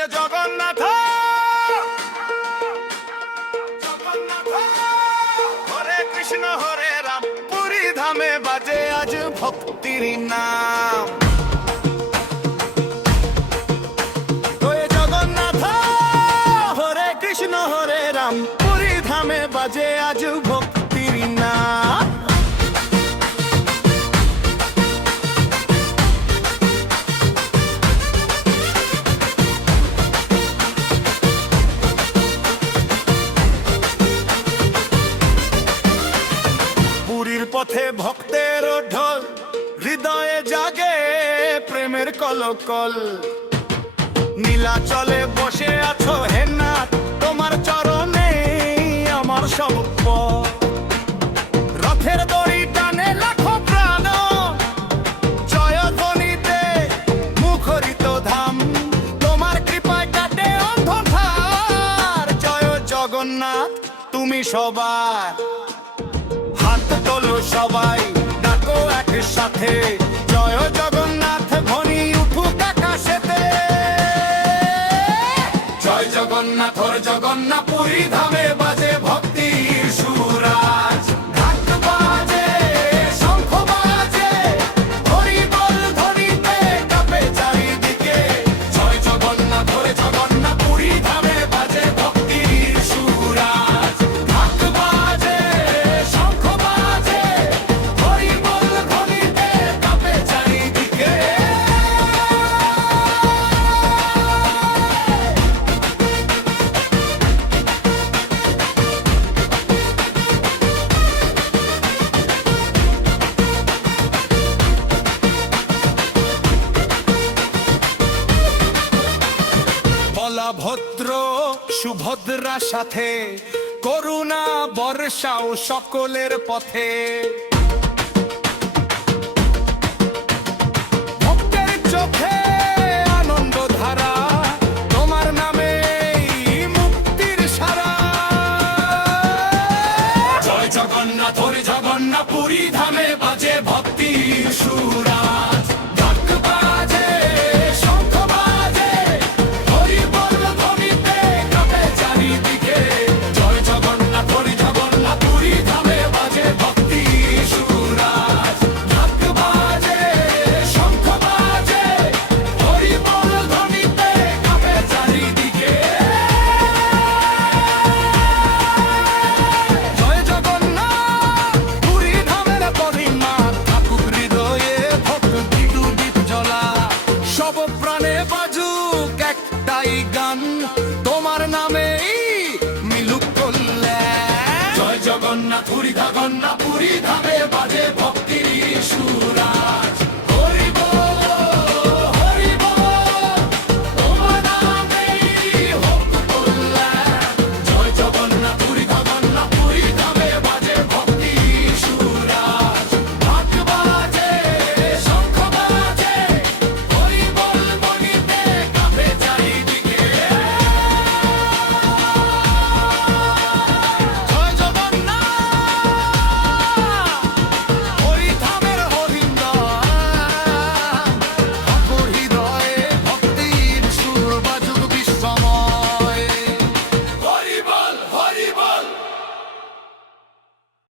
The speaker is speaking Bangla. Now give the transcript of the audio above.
জয় জগন্নাথ জগন্নাথ হরে কৃষ্ণ হরে রাম পুরী ধামে বাজে আজ ভক্তির নাম জয় জগন্নাথ হরে কৃষ্ণ হরে রাম পুরী ধামে বাজে আজ ভক্তির নাম পথে ভক্তের ঢোল হৃদয়ে জাগে প্রেমের কলকল নীলাচলে বসে আছো হে নাথ তোমার চরণে আমার সব রথের দড়ি টানে লাখো প্রাণ জয় ধ্বনিতে মুখরিত ধাম তোমার কৃপায় কাটে অন্ধকার জয় জগন্নাথ তুমি সবার হাত তোলো সবাই ডাকো একসাথে জয় জগন্নাথ ধ্বনি উঠুক আকাশেতে জয় জগন্নাথ হর জগন্নাথ পুরী ধামে বাজে ভক্তির সুরাজ ঢাক বাজে শঙ্খ বাজে হরি বল ধ্বনিতে কাঁপে চারিদিকে জয় জগন্নাথ হর জগন্নাথ পুরী ধামে বাজে ভক্তির সুরাজ ঢাক বাজে ভদ্র সুভদ্রা সাথে করুণা বর্ষাও সকলের পথে ভক্তের চোখে আনন্দ ধারা তোমার নামে মুক্তির সারা জয় জগন্নাথ হরি জগন্নাথ পুরী ধামে বাজে ভক্তির সুরাজ ঢাক বাজে শঙ্খ বাজে হরি বল ধ্বনিতে কাঁপে চারিদিকে জয় জগন্নাথ হরি জগন্নাথ পুরী ধামে বাজে ভক্তির সুরাজ ঢাক বাজে শঙ্খ বাজে হরি বল ধ্বনিতে কাঁপে চারিদিকে জয় জগন্নাথ পুরী ধামের পরিমা ঠাকুর হৃদয়ে ভক্তি দীপ জ্বলা সব প্রাণে বাজুক একটাই গান তোমার নামেই মিলুক কল্যাণ জয় জগন্নাথ পুরী জগন্নাথ পুরী ধামে বাজে ভক্তির সুরা